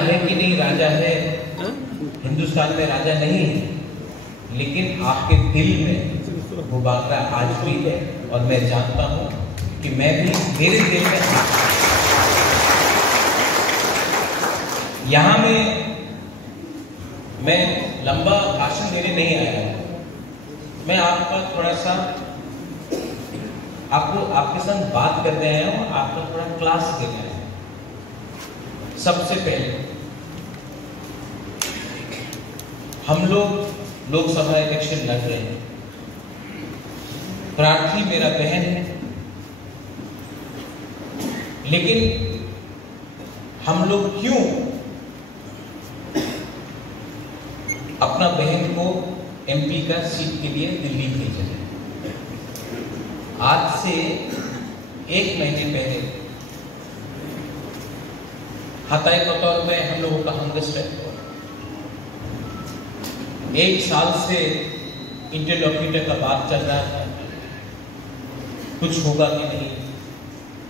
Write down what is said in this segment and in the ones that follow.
है कि नहीं राजा है, हिंदुस्तान में राजा नहीं है, लेकिन आपके दिल में वो बागरा आज भी है। और मैं जानता हूं कि मैं भी मेरे दिल में यहां मैं लंबा भाषण देने नहीं आया हूं। मैं आपका थोड़ा सा आपके साथ बात करने आया हूं, आपका थोड़ा क्लास देने आया हूं। सबसे पहले हम लोग लोकसभा इलेक्शन लड़ रहे हैं। प्रार्थी मेरा बहन है, लेकिन हम लोग क्यों अपना बहन को एमपी का सीट के लिए दिल्ली भेज रहे हैं? आज से 1 महीने पहले हताई कतौर में हम लोगों का हंगस्ट है। 1 साल से इंटरलॉक्यूटर का बात चल रहा था, कुछ होगा कि नहीं,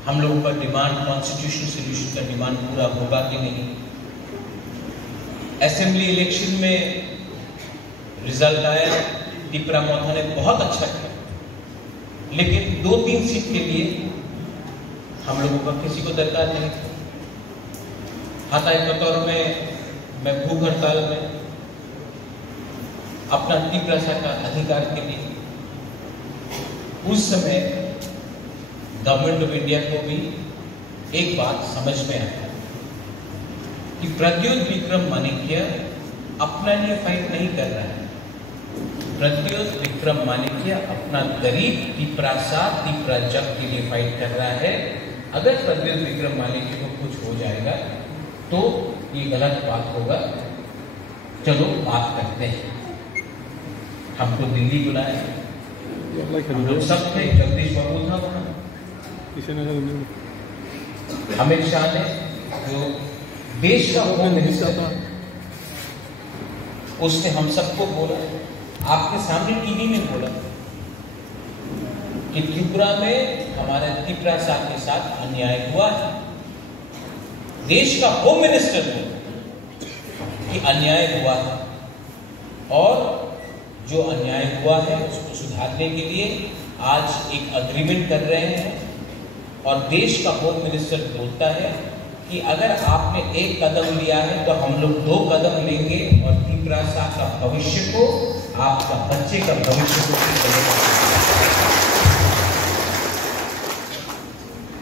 हम लोगों का डिमांड कॉन्स्टिट्यूशनल सोल्यूशन का डिमांड पूरा होगा कि नहीं। असेंबली इलेक्शन में रिजल्ट आया, टिपरा मोथा ने बहुत अच्छा किया, लेकिन 2-3 सीट के लिए हम लोगों का किसी को दरकार नहीं था। हताई कतौर में मैं भूख हड़ताल में अपना टिपरा का अधिकार के लिए, उस समय गवर्नमेंट ऑफ इंडिया को भी एक बात समझ में आया कि प्रद्योत विक्रम माणिक्य अपना लिए फाइट नहीं कर रहा है। प्रद्योत विक्रम माणिक्य अपना गरीब टिपरा जग के लिए फाइट कर रहा है। अगर प्रद्योत विक्रम माणिक्य को कुछ हो जाएगा तो ये गलत बात होगा। चलो बात करते हैं। हमको दिल्ली बुलाया, हम लोग सब थे, जगदीश बाबू था वहां, अमित शाह ने जो देश का होम मिनिस्टर था, उसने हम सबको बोला, आपके सामने टीवी में बोला कि त्रिपुरा में हमारे टिपरा साहब के साथ अन्याय हुआ है। देश का होम मिनिस्टर ने कि अन्याय हुआ है, और जो अन्याय हुआ है उसको सुधारने के लिए आज एक अग्रीमेंट कर रहे हैं। और देश का होम मिनिस्टर बोलता है कि अगर आपने 1 कदम लिया है तो हम लोग 2 कदम लेंगे, और टिपरा साहब का भविष्य को, आपका बच्चे का भविष्य को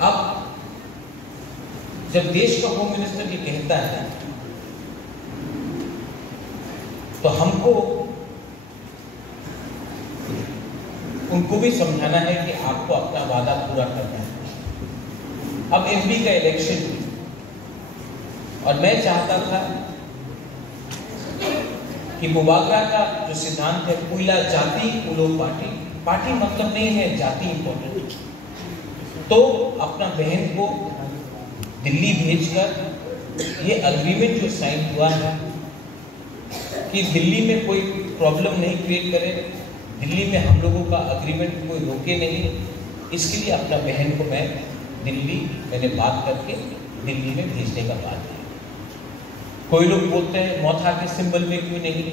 अब जब देश का होम मिनिस्टर ये कहता है तो हमको उनको भी समझाना है कि आपको अपना वादा पूरा करना है। अब एमपी का इलेक्शन, और मैं चाहता था कि मुबागरा का जो सिद्धांत है, कोयला जाति कुलो पार्टी, पार्टी मतलब नहीं है, जाति इंपॉर्टेंट, तो अपना बहन को दिल्ली भेजकर ये अग्रीमेंट जो साइन हुआ है कि दिल्ली में कोई प्रॉब्लम नहीं क्रिएट करे, दिल्ली में हम लोगों का अग्रीमेंट कोई रोके नहीं, इसके लिए अपना बहन को मैं दिल्ली, मैंने बात करके दिल्ली में भेजने का बात है। कोई लोग बोलते हैं मोथा के सिंबल में क्यों नहीं,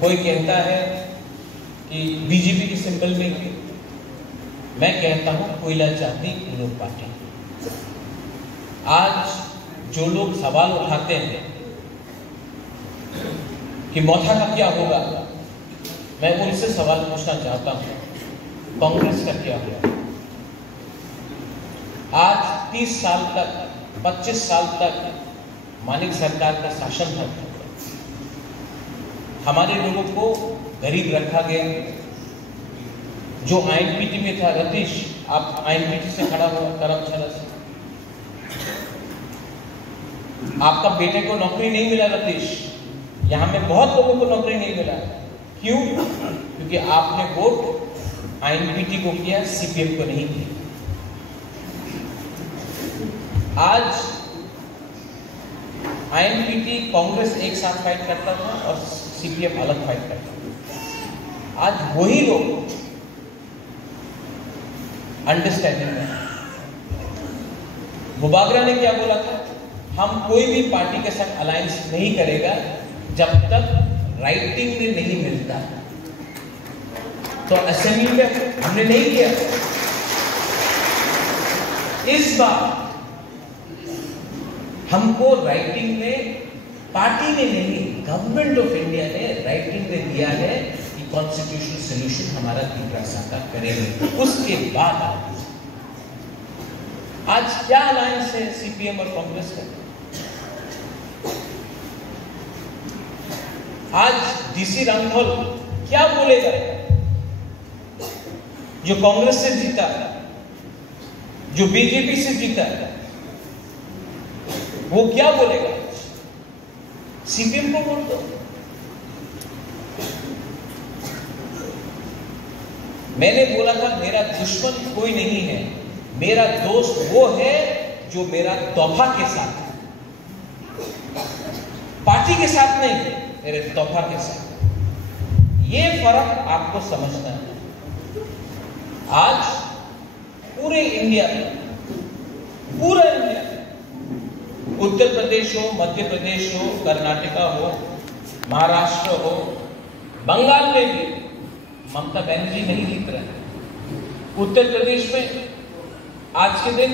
कोई कहता है कि बीजेपी के सिंबल में क्यों। मैं कहता हूं कोयला जाति लोग पार्टी। आज जो लोग सवाल उठाते हैं कि मोथा का क्या होगा, मैं उनसे सवाल पूछना चाहता हूं, कांग्रेस का क्या होगा? आज 30 साल तक, 25 साल तक मानिक सरकार का शासन था, हमारे लोगों को गरीब रखा गया। जो आईएनपीटी में था, रतीश, आप आईएनपीटी से खड़ा हुआ करमशाला से, आपका बेटे को नौकरी नहीं मिला रतीश, यहां में बहुत लोगों को नौकरी नहीं मिला। क्यों? क्योंकि आपने वोट आईएनपीटी को किया, सीपीएम को नहीं किया। आज आईएनपीटी कांग्रेस एक साथ फाइट करता था और सीपीएम अलग फाइट करता था। आज वही लोग अंडरस्टैंडिंग में। मुबागरा ने क्या बोला था हम कोई भी पार्टी के साथ अलायंस नहीं करेगा जब तक राइटिंग में नहीं मिलता। तो असेंबली में हमने नहीं किया। इस बार हमको राइटिंग में, पार्टी ने नहीं, गवर्नमेंट ऑफ इंडिया ने राइटिंग में दिया है कि कॉन्स्टिट्यूशनल सोल्यूशन हमारा त्रिपुरा सरकार करेंगे। उसके बाद आज क्या अलायंस है सीपीएम और कांग्रेस का? आज डीसी रामफल क्या बोलेगा? जो कांग्रेस से जीता, जो बीजेपी से जीता, वो क्या बोलेगा? सीपीएम को वोट दो। मैंने बोला था मेरा दुश्मन कोई नहीं है, मेरा दोस्त वो है जो मेरा तोहफा के साथ है, पार्टी के साथ नहीं, मेरे तोहफा के साथ। ये फर्क आपको समझना है। आज पूरे इंडिया में, पूरा इंडिया में, उत्तर प्रदेश हो, मध्य प्रदेश हो, कर्नाटका हो, महाराष्ट्र हो, बंगाल में भी ममता बनर्जी नहीं जीत रहे हैं। उत्तर प्रदेश में आज के दिन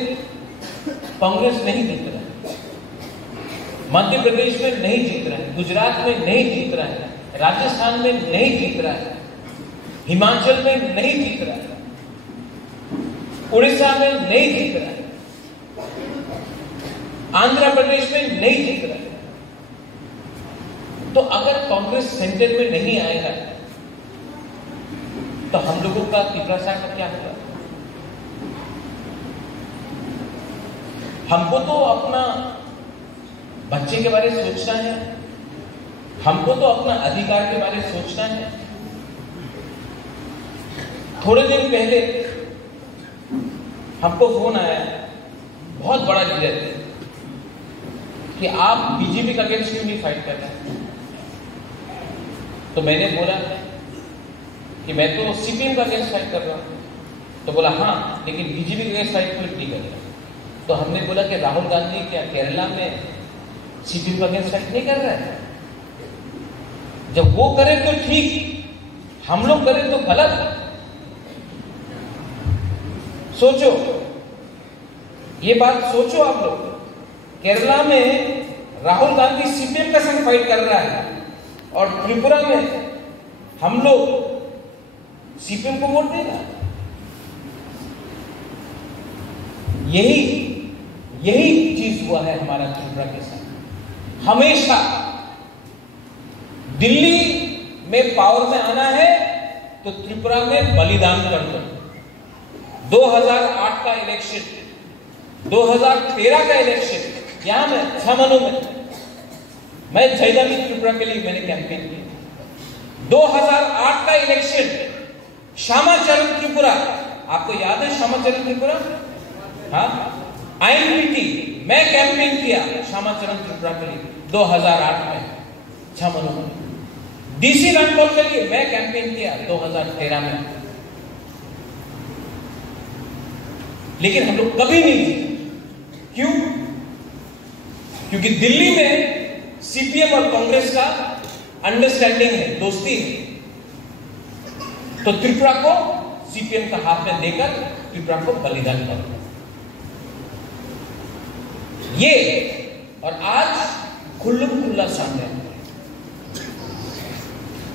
कांग्रेस नहीं जीत रहा है, मध्य प्रदेश में नहीं जीत रहा है, गुजरात में नहीं जीत रहा है, राजस्थान में नहीं जीत रहा है, हिमाचल में नहीं जीत रहा है, उड़ीसा में नहीं जीत रहा है, आंध्र प्रदेश में नहीं जीत रहा है। तो अगर कांग्रेस सेंटर में नहीं आएगा तो हम लोगों का त्रिपुरा का क्या होगा? हमको तो अपना बच्चे के बारे में सोचना है, हमको तो अपना अधिकार के बारे में सोचना है। थोड़े दिन पहले हमको फोन आया, बहुत बड़ा लीडर, कि आप बीजेपी का अगेंस्ट क्यों नहीं फाइट कर रहे? तो मैंने बोला कि मैं तो सीपीएम का अगेंस्ट फाइट कर रहा हूं। तो बोला हाँ, लेकिन बीजेपी का अगेंस्ट फाइट क्यों नहीं कर रहा? तो हमने बोला कि राहुल गांधी क्या केरला में सीपीएम का अगेंस्ट फाइट नहीं कर रहा है? जब वो करे तो ठीक, हम लोग करें तो गलत। सोचो, ये बात सोचो आप लोग। केरला में राहुल गांधी सीपीएम के संग फाइट कर रहा है और त्रिपुरा में हम लोग सीपीएम को वोट देगा। यही चीज हुआ है हमारा त्रिपुरा के साथ। हमेशा दिल्ली में पावर में आना है तो त्रिपुरा में बलिदान कर दो। 2008 का इलेक्शन, 2013 का इलेक्शन, यहां में छमनों में मैं जयदामी त्रिपुरा के लिए मैंने कैंपेन किया। 2008 का इलेक्शन, श्यामाचरण त्रिपुरा, आपको याद है श्यामाचरण त्रिपुरा? हाँ, आईएनपीटी, मैं कैंपेन किया श्यामाचरण त्रिपुरा के लिए 2008 में छमनों में। डीसी रामफल के लिए मैं कैंपेन किया 2013 में। लेकिन हम लोग कभी नहीं जीते। क्यों? क्योंकि दिल्ली में सीपीएम और कांग्रेस का अंडरस्टैंडिंग है, दोस्ती है। तो त्रिपुरा को सीपीएम का हाथ में देकर त्रिपुरा को बलिदान कर ये, और आज खुल्लम खुल्ला सामने।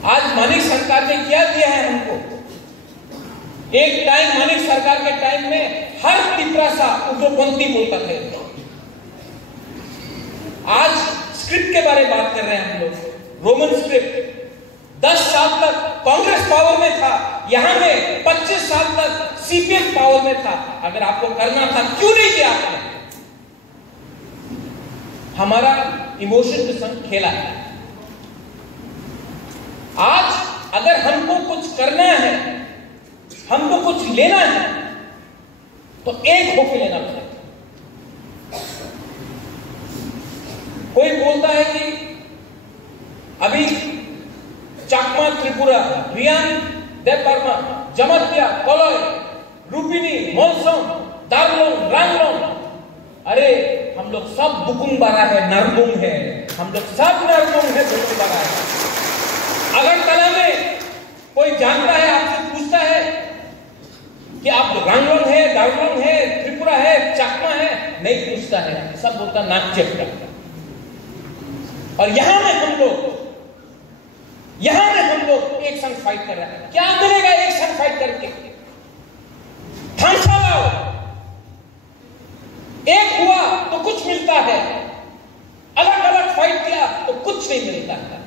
आज मानिक सरकार ने क्या दिया है हमको? एक टाइम मानिक सरकार के टाइम में हर त्रिपुरा सा उग्रपंथी बोलता थे। आज स्क्रिप्ट के बारे में बात कर रहे हैं हम लोग, रोमन स्क्रिप्ट। 10 साल तक कांग्रेस पावर में था, यहां में 25 साल तक सीपीएम पावर में था। अगर आपको करना था क्यों नहीं किया आपने? हमारा इमोशन के संग खेला है। आज अगर हमको कुछ करना है, हमको कुछ लेना है, तो एक होके लेना पड़ेगा। कोई बोलता है कि अभी चाकमा त्रिपुरा, रियान, देवबर्मा, जमतिया, कोलोय, रूपिनी, मोलसोम, दार्लोंग, रांगलोंग, अरे हम लोग सब बुकुम्बारा है, नरबुंग है, हम लोग सब नरबुंग है, बुकुम्बारा है। अगरतला में कोई जानता है, आपसे पूछता है कि आप रंगलोंग है, दार्जिलिंग है, त्रिपुरा है, चकमा है, नहीं पूछता है, सब बोलता नाक चेपटा। और यहां में हम लोग एक संग फाइट कर रहे हैं। क्या मिलेगा एक संग फाइट करके? थामसा लाओ, एक हुआ तो कुछ मिलता है, अलग अलग फाइट किया तो कुछ नहीं मिलता है।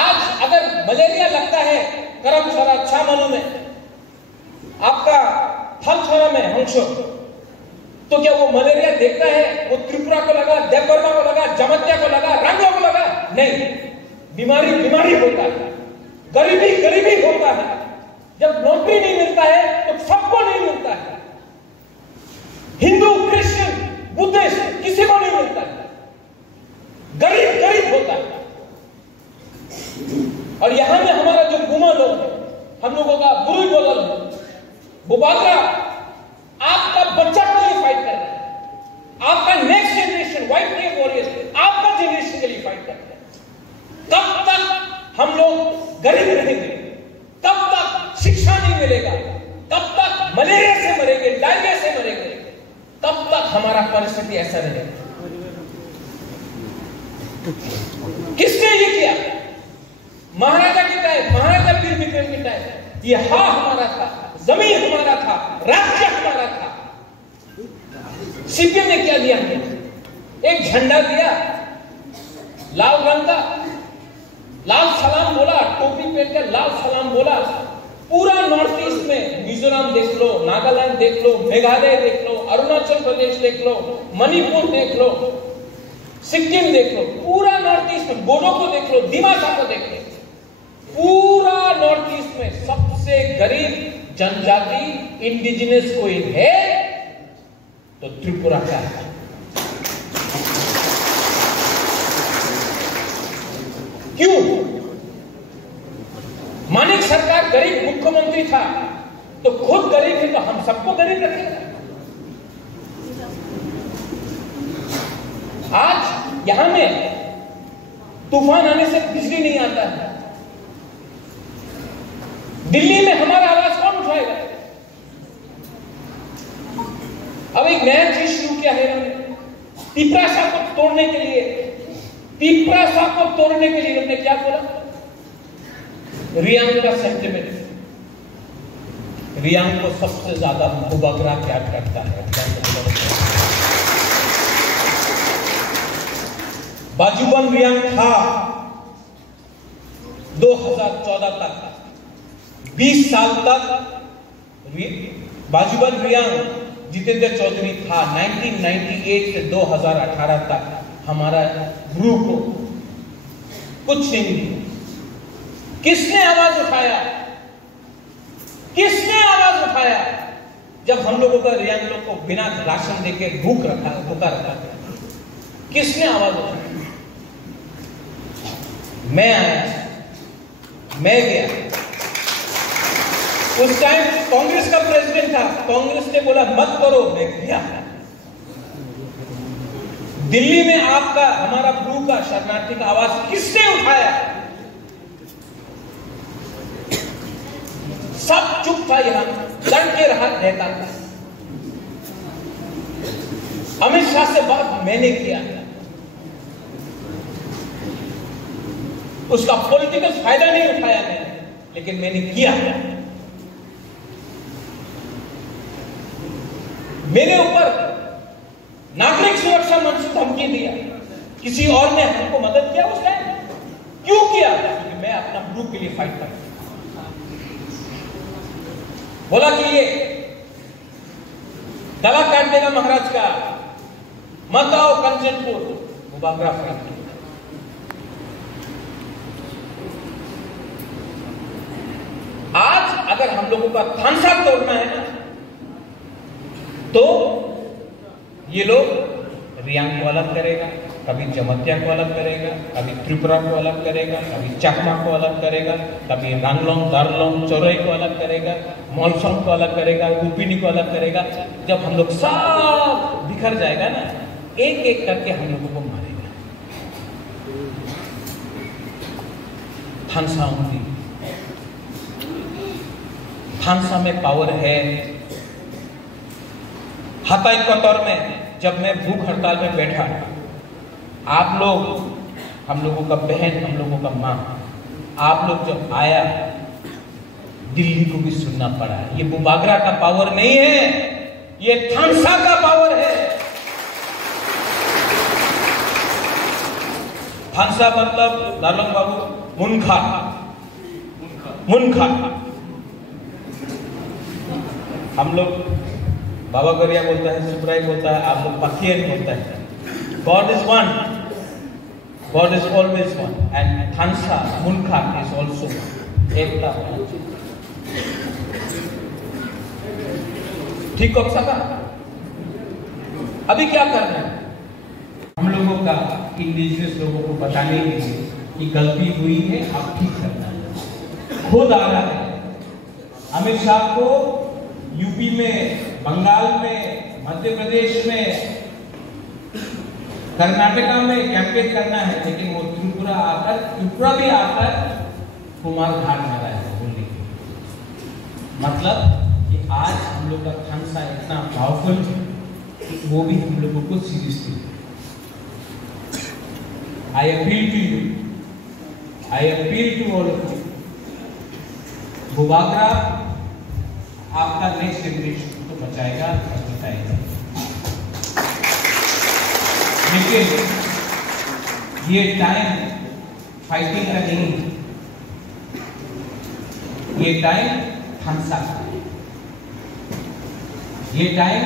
आज अगर मलेरिया लगता है करम छोरा अच्छा मालूम में, आपका थल छोरा में हंसो, तो क्या वो मलेरिया देखता है वो त्रिपुरा को लगा, देवबर्मा को लगा, जमत्या को लगा, रंगों को लगा? नहीं, बीमारी बीमारी होता है, गरीबी गरीबी होता है। जब नौकरी नहीं मिलता है तो सबको नहीं मिलता है, हिंदू क्रिश्चियन बुद्धिस्ट किसी को नहीं मिलता है, गरीब गरीब होता है। और यहां में हमारा जो गुमा लोग है, हम लोगों का बुरी बोलल है, बुबागरा आपका बच्चा के लिए फाइट कर रहा है, आपका नेक्स्ट जनरेशन व्हाइट के वॉरियर्स आपका जनरेशन के लिए फाइट कर रहे हैं। कब तक हम लोग गरीब रहेंगे, कब तक शिक्षा नहीं मिलेगा, कब तक मलेरिया से मरेंगे, डायरिया से मरेंगे, तब तक हमारा परिस्थिति ऐसा रहेगा। किसने ये किया? महाराजा की टाइम, महाराजा वीर विक्रम की टाइम, ये हा हमारा था, जमीन हमारा था, राज्य हमारा था। सीपीएम ने क्या दिया? एक झंडा दिया लाल रंग का, लाल सलाम बोला, टोपी पहनकर लाल सलाम बोला। पूरा नॉर्थ ईस्ट में मिजोरम देख लो, नागालैंड देख लो, मेघालय देख लो, अरुणाचल प्रदेश देख लो, मणिपुर देख लो, सिक्किम देख लो, पूरा नॉर्थ ईस्ट में बोडो को देख लो, दिमासा को देख लो, पूरा नॉर्थ ईस्ट में सबसे गरीब जनजाति इंडिजिनस कोई है तो त्रिपुरा का है। क्यों? मानिक सरकार गरीब मुख्यमंत्री था तो खुद गरीब है, तो हम सबको गरीब रखेगा। आज यहां में तूफान आने से बिजली नहीं आता है, दिल्ली में हमारा आवाज कौन उठाएगा? अब एक नया चीज शुरू किया है इन्होंने, तिपरासा को तोड़ने के लिए, तिपरासा को तोड़ने के लिए उन्होंने क्या बोला? रियांग का सेंटिमेंट, रियांग को सबसे ज्यादा बुबागरा प्यार करता है। बाजूबन रियांग था 2014 तक, 20 साल तक बाजूबन रियांग जितेंद्र चौधरी था। 1998 से 2018 तक हमारा ग्रुप कुछ नहीं मिला। किसने आवाज उठाया? किसने आवाज उठाया जब हम लोगों का रियांग लोग को बिना राशन देके भूख रखा, भूखा रखा गया? किसने आवाज उठाया? मैं आया, मैं गया। उस टाइम कांग्रेस का प्रेसिडेंट था, कांग्रेस ने बोला मत करो, मैं गया। दिल्ली में आपका, हमारा ब्रू का, शरणार्थी का आवाज किसने उठाया? सब चुप था, यहां लड़के रहता था। अमित शाह से बात मैंने किया, उसका पॉलिटिकल फायदा नहीं उठाया मैंने, लेकिन मैंने किया। मेरे ऊपर नागरिक सुरक्षा मंच से धमकी दिया, किसी और ने हमको मदद किया उस टाइम? क्यों किया? क्योंकि मैं अपना ग्रुप के लिए फाइट करता। बोला कि ये गला काट देगा महाराज का, मत आओ कंचनपुर, मुबागरा फैक्ट्री। आज अगर हम लोगों का थानसा तोड़ना है ना, तो ये लोग रियांग को अलग करेगा, कभी जमत्या को अलग करेगा, कभी त्रिपुरा को अलग करेगा, कभी चकमा को अलग करेगा, कभी रंगलोंग, दार्लोंग, चौरई को अलग करेगा, मॉलसोंग को अलग करेगा, कुपिनी को अलग करेगा। जब हम लोग सब बिखर जाएगा ना, एक एक करके हम लोगों को मारेगा। थानसा होंगी, थानसा में पावर है। हताई कतौर में जब मैं भूख हड़ताल में बैठा, आप लोग, हम लोगों का बहन, हम लोगों का माँ, आप लोग जब आया, दिल्ली को भी सुनना पड़ा। ये बुबागरा का पावर नहीं है, ये थानसा का पावर है। थानसा मतलब दालम बाबू मुनखा, मुनखा। हम लोग बाबा गरिया बोलता है, सुब्राई बोलता है, आप लोग पखियन बोलता है। God is one, God is always one, and थानसा मुनखा इज ऑल्सो एकता। ठीक हो सका? अभी क्या करना है हम लोगों का, इंडिजिनियस लोगों को बताने के लिए कि गलती हुई है, अब ठीक करना है। खुद आ रहा है अमित शाह को यूपी में, बंगाल में, मध्य प्रदेश में, कर्नाटका में कैंपेन करना है, लेकिन वो त्रिपुरा भी आकर कुमार घाट में रहा है बोलने के। मतलब कि आज हम लोग का थानसा इतना पावरफुल, वो भी हम लोगों को seriously. I appeal to you, I appeal to all of you, Bubagra आपका नेक्स्ट जनरेशन को बचाएगा और बताएगा। लेकिन ये टाइम फाइटिंग का नहीं, ये टाइम थानसा का है। ये टाइम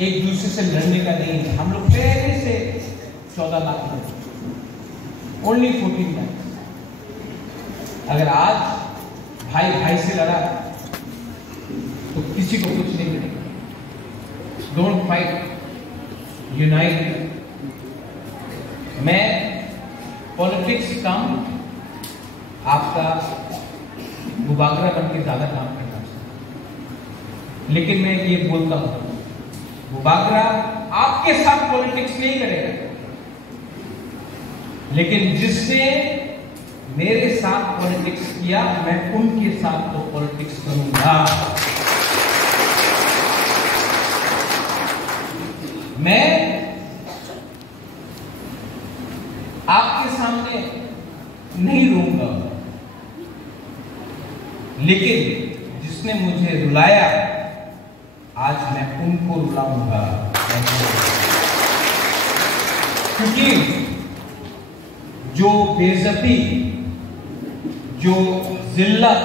एक दूसरे से लड़ने का नहीं है। हम लोग पहले से 14 लाख लोग, ओनली 14 लाख। अगर आज भाई भाई से लड़ा तो किसी को कुछ नहीं मिलेगा। Don't fight, unite. मैं पॉलिटिक्स कम, आपका बुबागरा बन के ज्यादा काम करना चाहता हूं। लेकिन मैं ये बोलता हूं, बुबागरा आपके साथ पॉलिटिक्स नहीं करेगा, लेकिन जिसने मेरे साथ पॉलिटिक्स किया, मैं उनके साथ तो पॉलिटिक्स करूंगा। मैं आपके सामने नहीं रोऊंगा, लेकिन जिसने मुझे रुलाया, आज मैं उनको रुलाऊंगा। क्योंकि जो बेइज्जती, जो जिल्लत,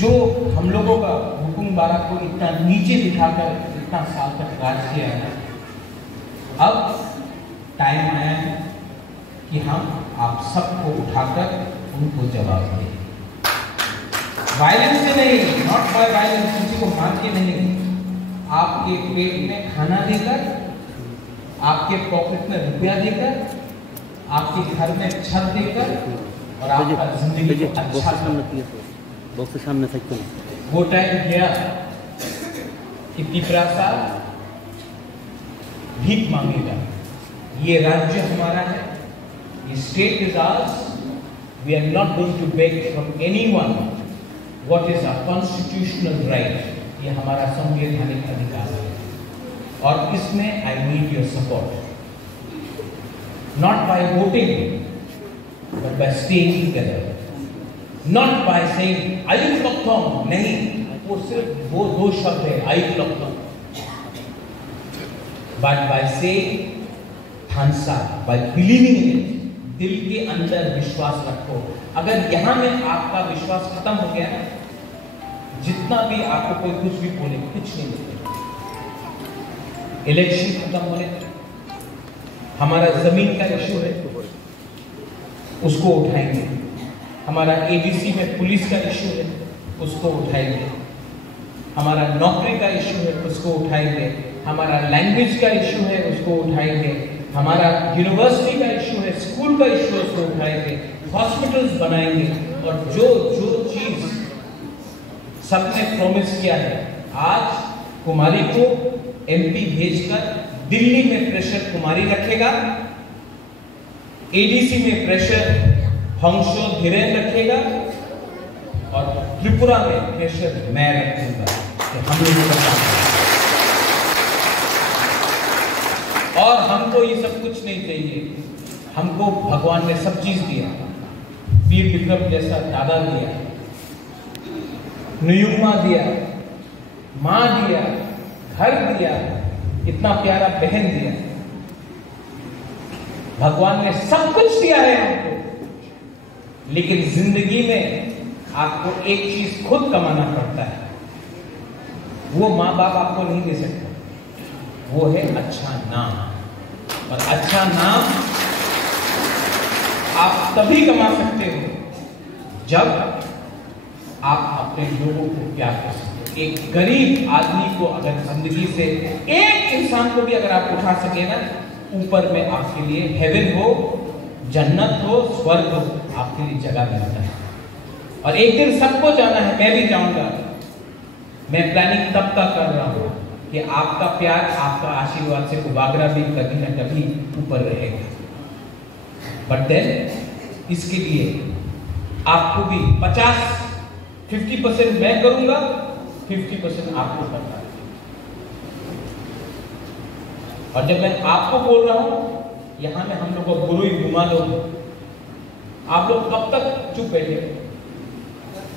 जो हम लोगों का हुकुमबारा को इतना नीचे दिखाकर इतना साल तक राज किया है, अब टाइम आया है कि हम आप सबको उठाकर उनको जवाब दें। वायलेंस से नहीं, नॉट बाय वायलेंस, किसी को मार के नहीं, आपके पेट में खाना देकर, आपके पॉकेट में रुपया देकर, आपके घर में छत देकर, और आपका जिंदगी को अच्छा सामने वो टाइम गया कि पिपरा साल भीख मांगेगा। ये राज्य हमारा है, ये state is ours, we are not going to beg from anyone what is our constitutional right. ये हमारा संवैधानिक अधिकार है, और इसमें I need your support, not by voting but by staying together, not by saying आयुक्लक्तम, नहीं, वो सिर्फ वो दो शब्द है, आयुक्लक्तम, बट बाय सेइंग थानसा, बाय बिलीविंग इन इट। दिल के अंदर विश्वास रखो। अगर यहां में आपका विश्वास खत्म हो गया, जितना भी आपको कोई कुछ भी बोले, कुछ नहीं बोलेगा। इलेक्शन खत्म होने, हमारा जमीन का इश्यू है, उसको उठाएंगे। हमारा एबीसी में पुलिस का इश्यू है, उसको उठाएंगे। हमारा नौकरी का इश्यू है, उसको उठाएंगे। हमारा लैंग्वेज का इश्यू है, उसको उठाएंगे। हमारा यूनिवर्सिटी का इश्यू है, स्कूल का इश्यू है, उसको उठाएंगे। हॉस्पिटल्स बनाएंगे, और जो जो चीज सबने प्रॉमिस किया है, आज कुमारी को एमपी भेजकर दिल्ली में प्रेशर कुमारी रखेगा, एडीसी में प्रेशर हंसो धीरेन रखेगा और त्रिपुरा में प्रेशर मैं रखूंगा कि हम लोगों का काम है। और हमको ये सब कुछ नहीं चाहिए, हमको भगवान ने सब चीज दिया। वीर विक्रम जैसा दादा दिया, नुयुमा दिया, मां दिया, घर दिया, इतना प्यारा बहन दिया। भगवान ने सब कुछ दिया है हमको, लेकिन जिंदगी में आपको एक चीज खुद कमाना पड़ता है, वो माँ बाप आपको नहीं दे सकते, वो है अच्छा नाम। और अच्छा नाम आप तभी कमा सकते हो जब आप अपने लोगों को प्यार कर सकते हो। एक गरीब आदमी को अगर जिंदगी से एक इंसान को भी अगर आप उठा सके ना, ऊपर में आपके लिए हेवन हो, जन्नत हो, स्वर्ग हो, आपके लिए जगह मिलता है। और एक दिन सबको जाना है, मैं भी जाऊंगा। मैं प्लानिंग तब तक कर रहा हूं कि आपका प्यार, आपका आशीर्वाद से उबागरा भी कभी न कभी ऊपर रहेगा। बट देन इसके लिए आपको भी 50% मैं करूंगा, 50% आपको करना है। और जब मैं आपको बोल रहा हूं, यहां में हम लोग को गुरु ही घुमा लो, आप लोग कब तक चुप बैठे?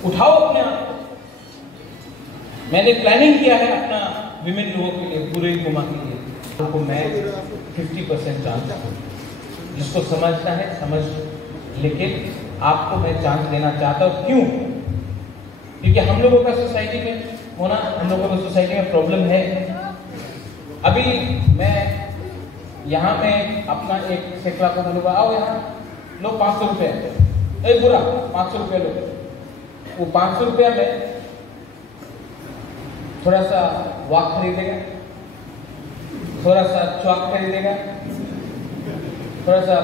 उठाओ अपने आप। मैंने प्लानिंग किया है अपना विमेन लोगों के लिए, गुरु ही घुमा के लिए, तो मैं 50% चांस दूं। जिसको समझना है समझ, लेकिन आपको मैं चांस देना चाहता हूं। क्यों? क्योंकि हम लोगों का सोसाइटी में होना, हम लोगों का सोसाइटी में प्रॉब्लम है। अभी मैं यहाँ में अपना एक सेकला को बोलूँगा, आओ यहाँ लो 500 रुपये, ए बुरा 500 रुपये लो। वो 500 रुपया में थोड़ा सा वाक खरीदेगा, थोड़ा सा चौक खरीदेगा, थोड़ा सा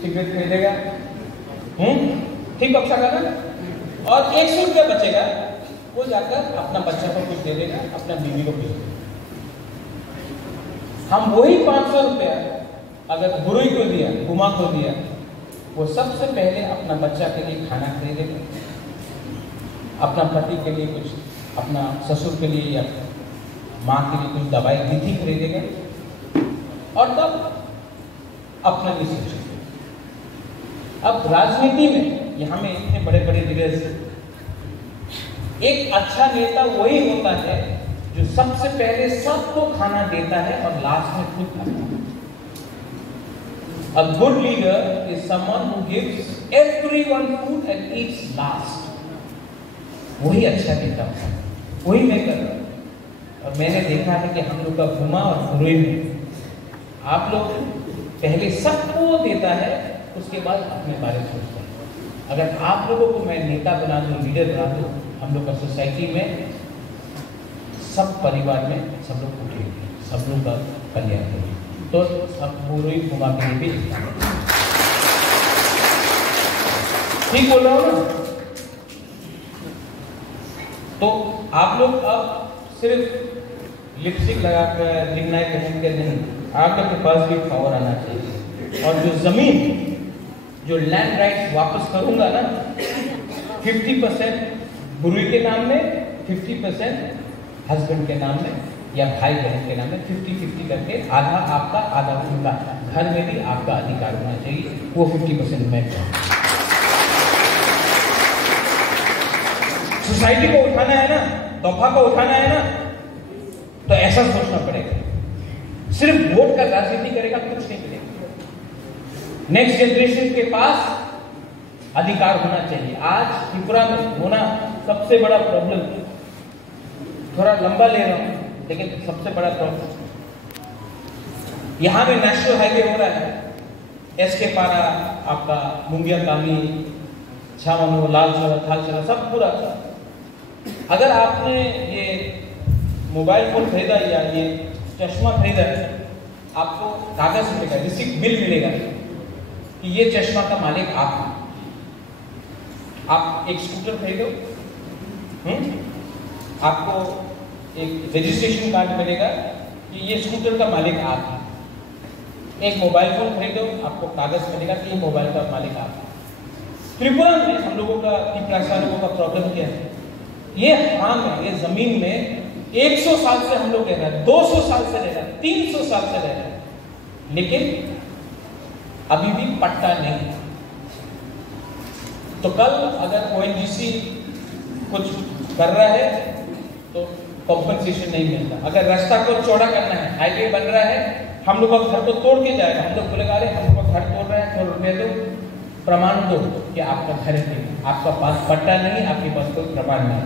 सिगरेट खरीदेगा, ठीक बक्सा करना, और 100 रुपया बचेगा, वो जाकर अपना बच्चा को कुछ दे देगा, अपना बीवी को कुछ दे देगा। हम वही 500 रुपया अगर गुरुई को दिया, गुमा को दिया, वो सबसे पहले अपना बच्चा के लिए खाना खरीदेगा, अपना पति के लिए कुछ, अपना ससुर के लिए या माँ के लिए कुछ दवाई विधि खरीदेगा, और तब अपना भी सोचेगा। अब राजनीति में यहाँ में इतने बड़े बड़े लीडर्स, एक अच्छा नेता वही होता है जो सबसे पहले सबको खाना देता है और लास्ट में खुद खाता है। A good leader is someone who gives everyone food and eats last. वही अच्छा नेता है, वही मैं कर रहा हूँ। और मैंने देखा है कि हम लोग का घुमा और गुरुई में आप लोग पहले सबको देता है, उसके बाद अपने बारे में सोचता है। अगर आप लोगों को मैं नेता बना दूं, लीडर बना दूं, हम लोग का सोसाइटी में सब परिवार में सब लोग उठेंगे, सब लोग का कल्याण करेंगे। तो सब गुरुई घुमा के लिए भी ठीक बोल रहा हूँ ना? तो आप लोग अब सिर्फ लिपस्टिक लगाकर लिग्नाइट पहन के नहीं, आप लोग के पास भी पावर आना चाहिए। और जो जमीन, जो लैंड राइट्स वापस करूंगा ना, 50% गुरुई के नाम में, 50% हस्बैंड के नाम में या भाई बहन के नाम में, 50-50 करके, आधा आपका आधा उनका। घर में भी आपका अधिकार होना चाहिए, वो 50% मैं। सोसाइटी को उठाना है ना, तोहफा को उठाना है ना, तो ऐसा सोचना पड़ेगा। सिर्फ वोट का राजनीति करेगा कुछ नहीं मिलेगा। नेक्स्ट जनरेशन के पास अधिकार होना चाहिए। आज त्रिपुरा में होना सबसे बड़ा प्रॉब्लम, थोड़ा लंबा ले रहा हूं, लेकिन सबसे बड़ा प्रॉब्लम यहां में नेशनल हाईवे हो रहा है, एसके पारा, आपका मुंगिया कामी, छावनो, लालचौरा, थालचौरा, सब पूरा। अगर आपने ये मोबाइल फोन खरीदा या ये चश्मा खरीदा, आपको कागज मिलेगा, रिसिप्ट बिल मिलेगा कि ये चश्मा का मालिक आप हैं। आप एक स्कूटर खरीदो, आपको एक रजिस्ट्रेशन कार्ड मिलेगा कि ये स्कूटर का मालिक आप हैं। एक मोबाइल फोन खरीदो, आपको कागज मिलेगा कि ये मोबाइल का मालिक आप हैं। त्रिपुरा में हम लोगों का, त्रिपुरा लोगों का प्रॉब्लम क्या है? ये हराम है, ये जमीन में 100 साल से हम लोग रह रहे हैं, 200 साल से रह रहे हैं, 300 साल से रह रहे हैं, लेकिन अभी भी पट्टा नहीं। तो कल अगर ONGC कुछ कर रहा है तो कॉम्पनसेशन नहीं मिलता। अगर रास्ता को चौड़ा करना है, हाईवे बन रहा है, हम लोग का घर तो तोड़ के जाएगा, हम लोग बोलेगा अरे हम लोग का घर तोड़ रहे हैं, थोड़ा रुपये दो, प्रमाण दो कि आपका घर है, आपका पास पट्टा नहीं, आपके पास कोई प्रमाण नहीं।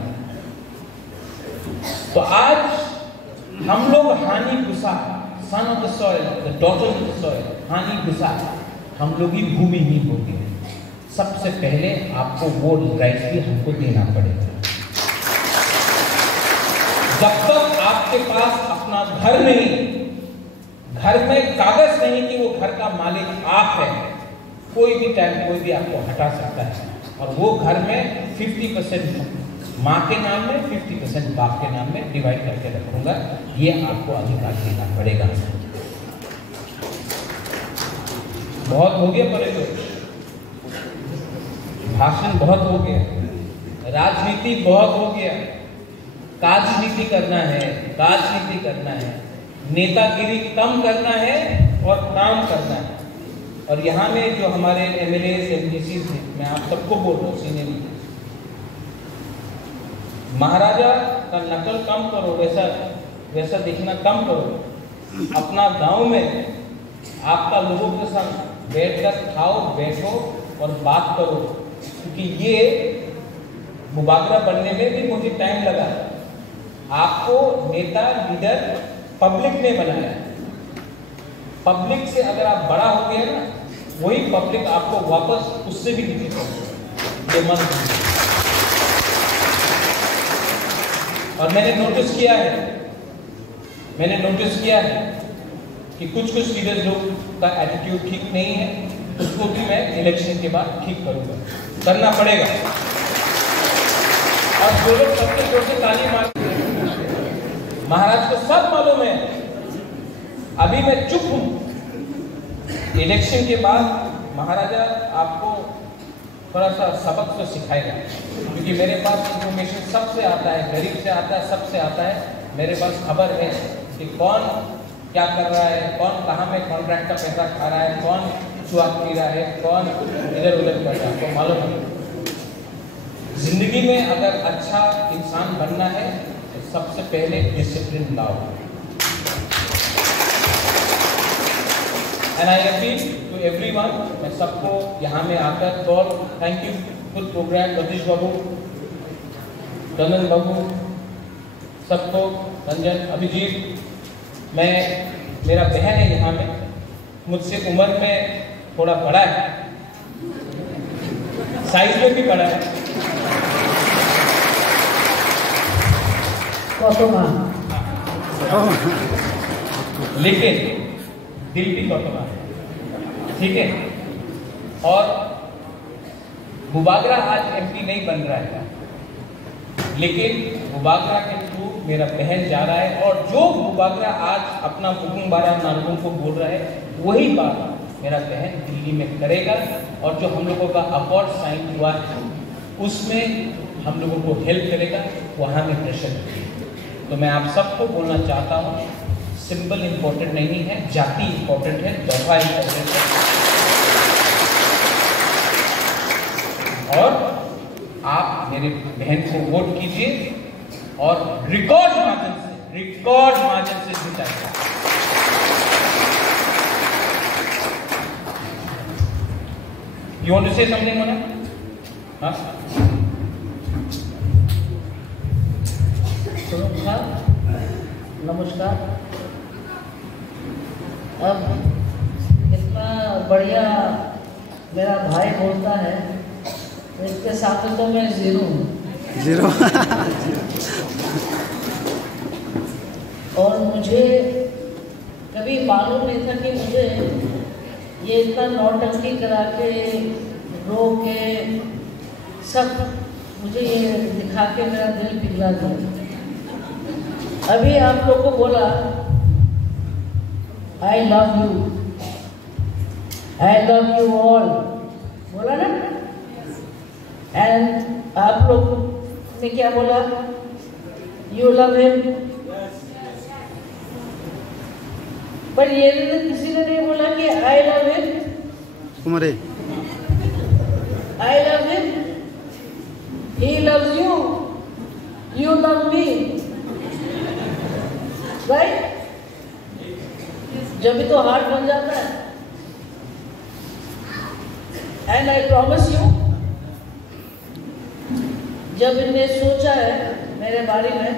तो आज हम लोग हानि गुसा, son of the soil, the daughter of the soil, हानि गुसा, हम लोग ही भूमिहीन हो गए। सबसे पहले आपको वो राइट भी हमको देना पड़ेगा। जब तक आपके पास अपना घर नहीं, घर में कागज नहीं कि वो घर का मालिक आप है, कोई भी टाइम कोई भी आपको हटा सकता है। और वो घर में 50% माँ के नाम में, 50% बाप के नाम में डिवाइड करके रखूंगा, ये आपको अधिकार देना पड़ेगा। बहुत हो गया परे तो, भाषण बहुत हो गया, राजनीति बहुत हो गया, काजनीति करना है, राजनीति करना है, नेतागिरी कम करना है और काम करना है। और यहाँ में जो हमारे MLAs MPCs हैं, मैं आप सबको बोल रहा हूँ, सीनियर लीडर्स, महाराजा का नकल कम करो, वैसा दिखना कम करो। अपना गांव में आपका लोगों के साथ बैठकर खाओ, बैठो और बात करो, क्योंकि ये मुबागरा बनने में भी मुझे टाइम लगा। आपको नेता लीडर पब्लिक ने बनाया। पब्लिक से अगर आप बड़ा हो गए ना, वही पब्लिक आपको वापस उससे भी नीचे करेगी, ये मन। और मैंने नोटिस किया है कि कुछ लीडर्स लोग का एटीट्यूड ठीक नहीं है, उसको भी मैं इलेक्शन के बाद ठीक करूंगा, करना पड़ेगा। और जो लोग सबसे जोर से ताली मार, महाराज को सब मालूम है, अभी मैं चुप हूं। इलेक्शन के बाद महाराजा आपको थोड़ा सा सबक तो सिखाएगा, क्योंकि मेरे पास इंफॉर्मेशन सबसे आता है, गरीब से आता है, सबसे आता है। मेरे पास खबर है कि कौन क्या कर रहा है, कौन कहाँ में कॉन्ट्रैक्ट का पैसा खा रहा है, कौन चुआ पी रहा है, कौन इधर उधर कर रहा है, तो मालूम है। जिंदगी में अगर अच्छा इंसान बनना है तो सबसे पहले डिसिप्लिन लाओ। And I appeal to everyone, मैं सबको यहाँ में आकर call, thank you, good program, Ratish Babu, Chandan Babu, सबको, रंजन, अभिजीत, मेरा बहन है यहाँ में, मुझसे उम्र में थोड़ा बड़ा है, साइज में भी बड़ा है, लेकिन दिल भी कौतुका है, ठीक है। और मुबागरा आज MP नहीं बन रहा है, लेकिन मुबागरा के थ्रू मेरा बहन जा रहा है, और जो मुबागरा आज अपना हुकुम बारा नानकों को बोल रहा है, वही बात मेरा बहन दिल्ली में करेगा। और जो हम लोगों का अकॉर्ड साइन हुआ है उसमें हम लोगों को हेल्प करेगा, वहाँ में प्रेशर रखिए। तो मैं आप सबको बोलना चाहता हूँ, सिंबल इम्पोर्टेंट नहीं है, जाति इम्पोर्टेंट है, दफा इम्पोर्टेंट है। और आप मेरे बहन को वोट कीजिए और रिकॉर्ड मार्जिन से जिताइए। You want to say something, Mona? हाँ? नमस्कार। अब इतना बढ़िया मेरा भाई बोलता है, इसके साथ तो मैं जीरो हूँ। और मुझे कभी मालूम नहीं था कि मुझे ये इतना नौटंकी करा के, रो के, सब मुझे ये दिखा के मेरा दिल पिघला था। अभी आप लोग को बोला आई लव यू ऑल, बोला ना? एंड आप लोग ने क्या बोला? You love him. पर ये किसी ने नहीं बोला कि आई लव हिम। कुमारे I love him, he loves you, you love me, right? जब भी तो हार्ट बन जाता है। And I promise you, जब इनने सोचा है मेरे बारे में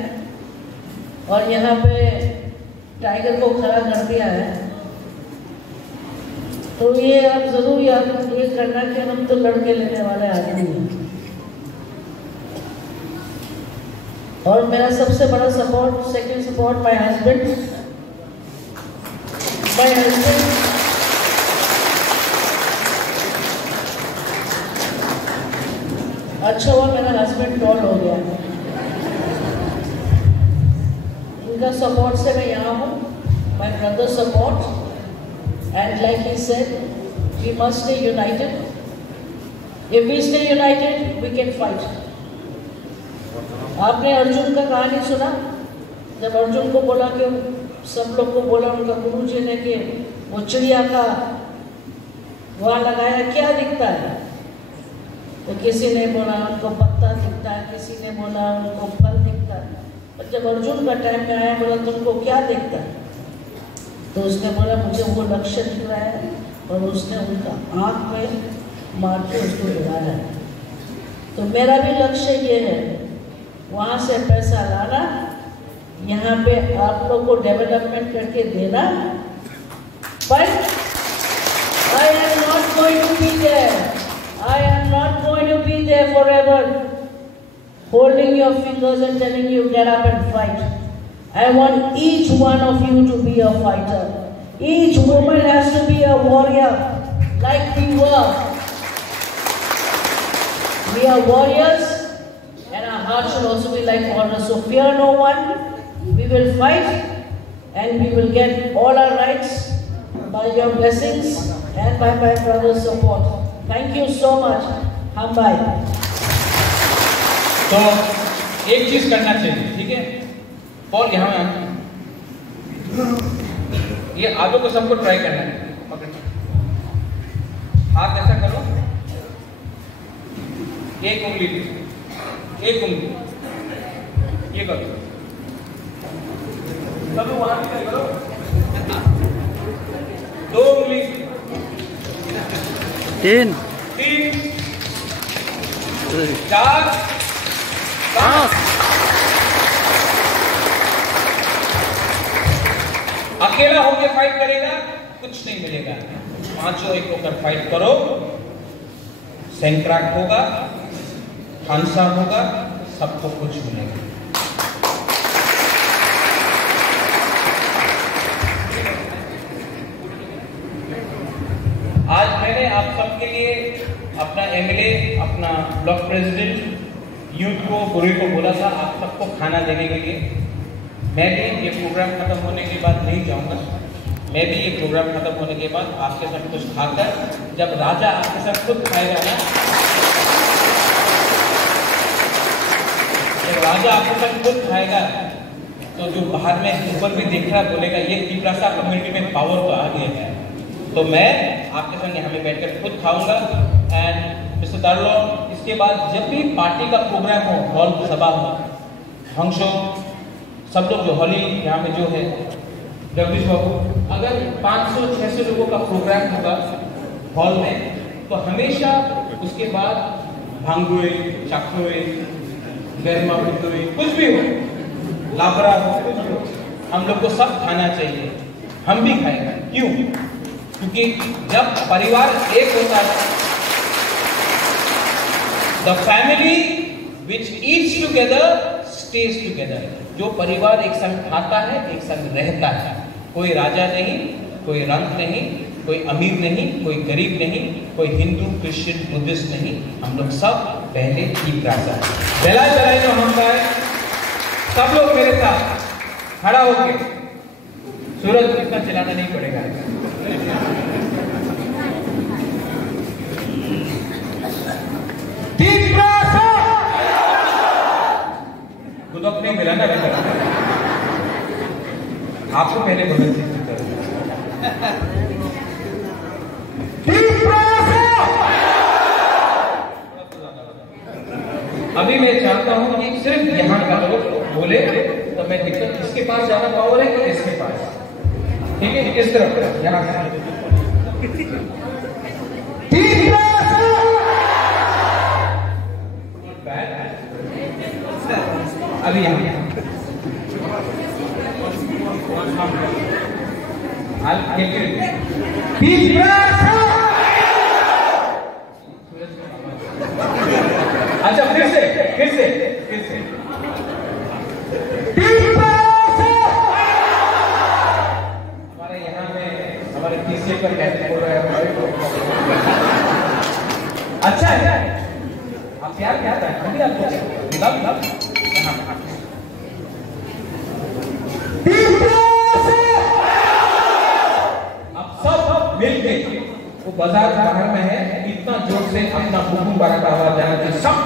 और यहाँ पे टाइगर को खड़ा कर दिया है, तो ये आप जरूर याद ये करना कि हम तो लड़के लेने वाले आदमी हैं। और मेरा सबसे बड़ा support, second support, my husband. अच्छा हुआ मेरा हस्बैंड टॉल हो गया, इनका सपोर्ट से मैं यहाँ हूँ। My brother support, and like he said, we must stay united. If we stay united, we can fight. आपने अर्जुन का कहानी सुना? जब अर्जुन को बोला कि सब लोग को बोला उनका गुरुजी ने कि वो चिड़िया का वहाँ लगाया क्या दिखता है? तो किसी ने बोला उनको पत्ता दिखता है, किसी ने बोला उनको फल दिखता है। पर जब अर्जुन का टाइम में आया, बोला तुमको क्या दिखता है? तो उसने बोला मुझे वो लक्ष्य दिख रहा है, और उसने उनका आँख में मार के उसको गिराया है। तो मेरा भी लक्ष्य ये है, वहाँ से पैसा लाना, यहाँ पे आप लोग को डेवलपमेंट करके देना। पर I am not going to be there. I am not going to be there forever, holding your fingers and telling you get up and fight. I want each one of you to be a fighter. Each woman has to be a warrior, like we were. We are warriors, and our hearts should also be like warriors. So fear no one. We will fight, and we will get all our rights by your blessings and by my brother's support. Thank you so much. हम भाई। तो एक चीज करना चाहिए, ठीक है? और यहाँ ये आलू को सबको ट्राई करना है। हाथ ऐसा करो, एक उंगली, ये करो, सब वहां करो, 2 उंगली, 3, 4, 5। अकेला होकर फाइट करेगा कुछ नहीं मिलेगा। 5 एक होकर फाइट करो, सेंट्रैक्ट होगा, खानसा होगा, सबको कुछ मिलेगा। आज मैंने आप सबके लिए अपना एमएलए, अपना ब्लॉक प्रेसिडेंट, यूथ को, बुरी को बोला था आप सबको खाना देने के लिए। मैं भी ये प्रोग्राम खत्म होने के बाद नहीं जाऊंगा। मैं भी ये प्रोग्राम खत्म होने के बाद आपके साथ कुछ खाकर, जब राजा आपके साथ खुद खाएगा ना, जब राजा आपके साथ खुद खाएगा, तो जो बाहर में ऊपर भी देख रहा बोलेगा ये दीपरासा कम्युनिटी में पावर तो आ गया है। तो मैं आपके साथ यहाँ में बैठकर खुद खाऊंगा। एंड मिस्टर दार्लो, इसके बाद जब भी पार्टी का प्रोग्राम हो, हॉल सभा हो, हंसो, सब लोग जो हॉली यहाँ में जो है, जगदीश बाबू, अगर 500-600 लोगों का प्रोग्राम होगा हॉल में, तो हमेशा उसके बाद भांगुए, चाकुए, गरमा हुए, कुछ भी हो, लापरा हो, कुछ हो, हम लोग को सब खाना चाहिए। हम भी खाएंगे। क्यों? क्योंकि जब परिवार एक होता है, the family which eats together stage together. जो परिवार एक संग खाता है, एक संग रहता है, कोई राजा नहीं, कोई रंग नहीं, कोई अमीर नहीं, कोई गरीब नहीं, कोई हिंदू, क्रिश्चियन, बुद्धिस्ट नहीं, हम लोग सब पहले एक राजा है। जलाए जलाए जो हम गाए, सब लोग मेरे साथ खड़ा होके सूरज इतना चलाना नहीं पड़ेगा। गुदक नहीं मिला ना आपको पहले बोला थी। अभी मैं चाहता हूं कि सिर्फ यहां का लोग बोले तो मैं दिक्कत इसके पास ज्यादा पावर है कि इसके पास, ठीक है? इस तरफ यहां से अभी यहाँ अच्छा फिर से हमारे यहाँ में हमारे तीसरे पर कैसे बोल रहे हैं? अच्छा है आप प्यार क्या है लव अब सब मिलके वो बाजार बाहर में है, इतना जोर से अपना हुकुम बराबर आवाज जाना सब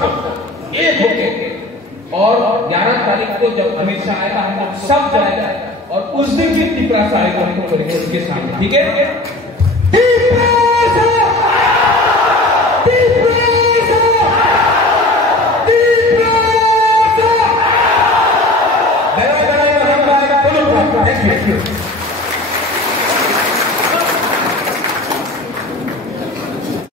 एक होके, और 11 तारीख को जब अमित शाह आएगा हम लोग सब जाएगा और उस दिन की तिपरा सारे को हमको करेंगे उसके सामने, ठीक है?